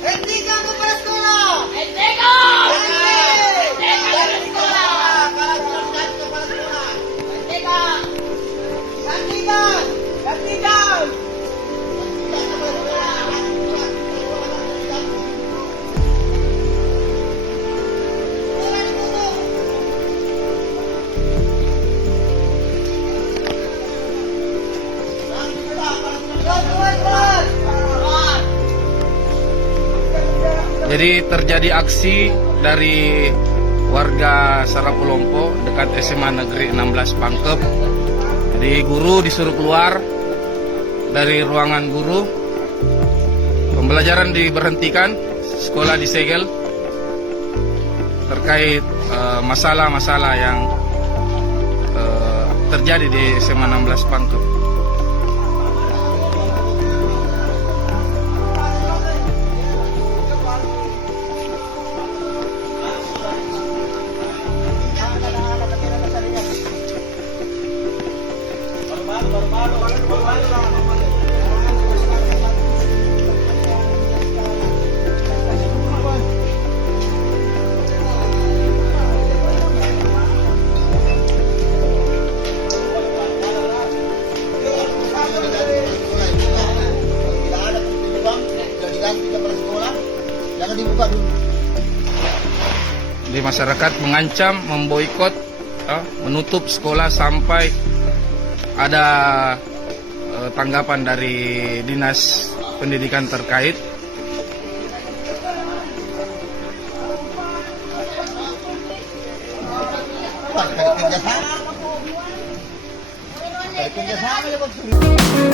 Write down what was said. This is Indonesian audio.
Hentikan kepala sekolah. Hentikan! Hentikan kepala sekolah. Kepala sekolah. Hentikan! Hentikan. Hentikan. Jadi terjadi aksi dari warga Sarapulompo dekat SMA Negeri 16 Pangkep. Jadi guru disuruh keluar dari ruangan guru. Pembelajaran diberhentikan, sekolah disegel terkait masalah-masalah yang terjadi di SMA 16 Pangkep. Jangan dibuka dulu. Jadi masyarakat mengancam memboikot, menutup sekolah sampai ada tanggapan dari dinas pendidikan terkait. Kerjasama ya, Bang.